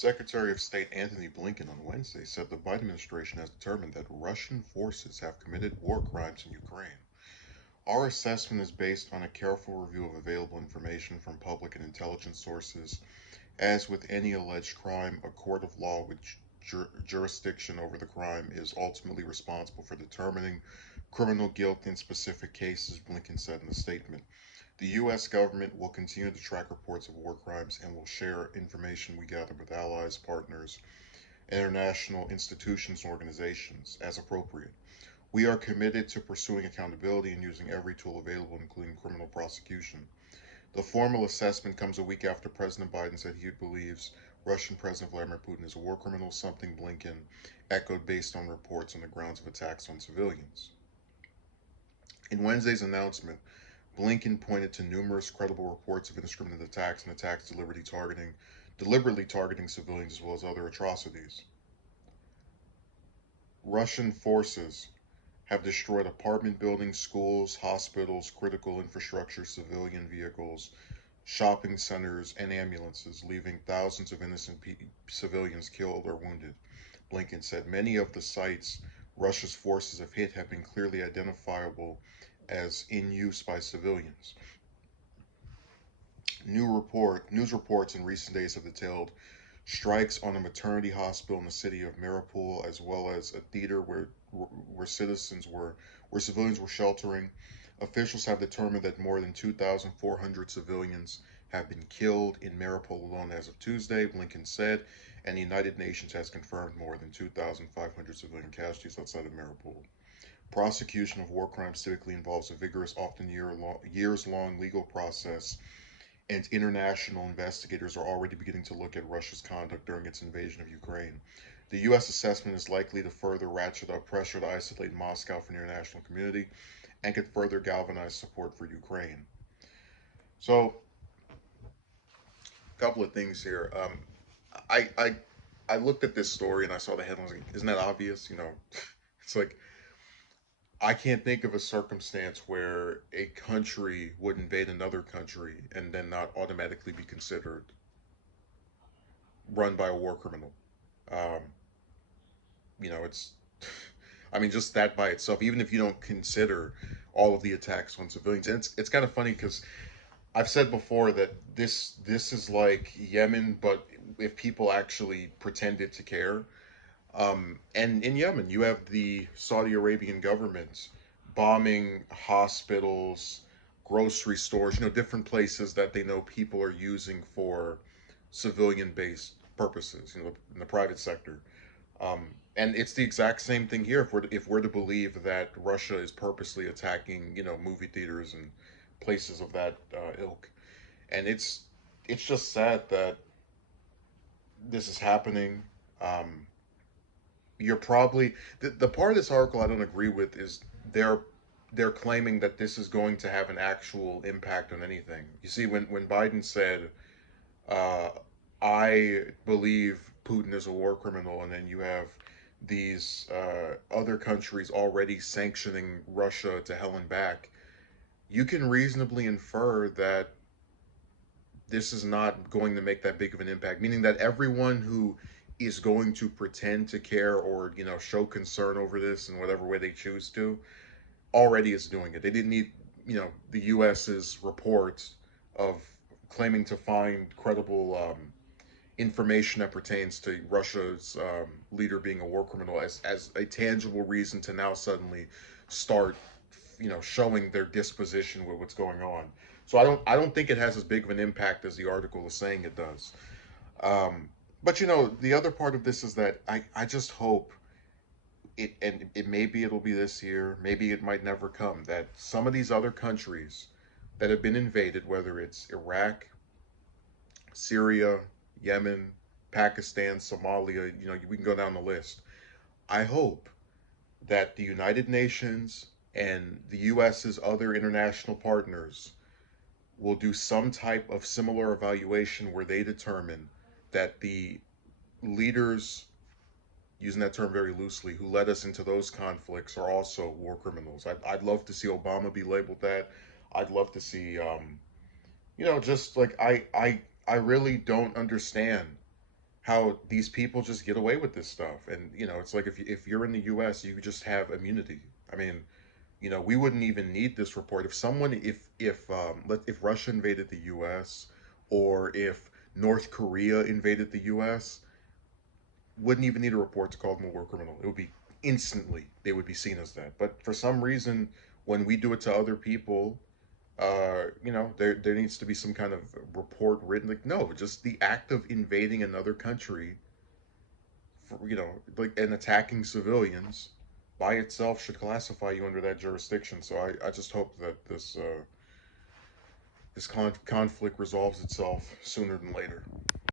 Secretary of State Antony Blinken on Wednesday said the Biden administration has determined that Russian forces have committed war crimes in Ukraine. Our assessment is based on a careful review of available information from public and intelligence sources. As with any alleged crime, a court of law with jurisdiction over the crime is ultimately responsible for determining criminal guilt in specific cases, Blinken said in a statement. The U.S. government will continue to track reports of war crimes and will share information we gather with allies, partners, international institutions, and organizations as appropriate. We are committed to pursuing accountability and using every tool available, including criminal prosecution. The formal assessment comes a week after President Biden said he believes Russian President Vladimir Putin is a war criminal, something Blinken echoed based on reports on the grounds of attacks on civilians. In Wednesday's announcement, Blinken pointed to numerous credible reports of indiscriminate attacks and attacks deliberately targeting civilians as well as other atrocities. Russian forces have destroyed apartment buildings, schools, hospitals, critical infrastructure, civilian vehicles, shopping centers, and ambulances, leaving thousands of innocent civilians killed or wounded. Blinken said many of the sites Russia's forces have hit have been clearly identifiable as in use by civilians. News reports in recent days have detailed strikes on a maternity hospital in the city of Mariupol, as well as a theater where civilians were sheltering. Officials have determined that more than 2,400 civilians have been killed in Mariupol alone as of Tuesday, Blinken said, and the United Nations has confirmed more than 2,500 civilian casualties outside of Mariupol. Prosecution of war crimes typically involves a vigorous, often years long legal process, and international investigators are already beginning to look at Russia's conduct during its invasion of Ukraine. The U.S. assessment is likely to further ratchet up pressure to isolate Moscow from the international community and could further galvanize support for Ukraine. So, a couple of things here. I, I I looked at this story and I saw the headlines. Like, isn't that obvious? It's like I can't think of a circumstance where a country would invade another country and then not automatically be considered run by a war criminal. Um, it's, I mean, just that by itself, even if you don't consider all of the attacks on civilians, and it's kind of funny because I've said before that this is like Yemen, but if people actually pretended to care. And in Yemen, you have the Saudi Arabian government bombing hospitals, grocery stores, different places that they know people are using for civilian-based purposes, in the private sector. And it's the exact same thing here. If we're to believe that Russia is purposely attacking, movie theaters and places of that ilk, and it's just sad that this is happening. Um, you're probably the part of this article I don't agree with is they're they're claiming that this is going to have an actual impact on anything. You see, when Biden said, uh, "I believe Putin is a war criminal," and then you have these other countries already sanctioning Russia to hell and back, you can reasonably infer that this is not going to make that big of an impact, meaning that everyone who is going to pretend to care or show concern over this in whatever way they choose to already is doing it. They didn't need the US's reports of claiming to find credible information that pertains to Russia's leader being a war criminal as a tangible reason to now suddenly start showing their disposition with what's going on. So I don't think it has as big of an impact as the article is saying it does. Um, but the other part of this is that I just hope it maybe it'll be this year, maybe it might never come, that some of these other countries that have been invaded, whether it's Iraq, Syria, Yemen, Pakistan, Somalia, we can go down the list. I hope that the United Nations and the US's other international partners will do some type of similar evaluation where they determine that the leaders, using that term very loosely, who led us into those conflicts are also war criminals. I'd love to see Obama be labeled that. I'd love to see, just like I really don't understand how these people just get away with this stuff. And it's like if you're in the US, you just have immunity. I mean, we wouldn't even need this report if someone if Russia invaded the US, or if North Korea invaded the US, wouldn't even need a report to call them a war criminal. It would be instantly, they would be seen as that. But for some reason, when we do it to other people, there needs to be some kind of report written. Like, no, just the act of invading another country, for, like, and attacking civilians by itself should classify you under that jurisdiction. So I just hope that this conflict resolves itself sooner than later.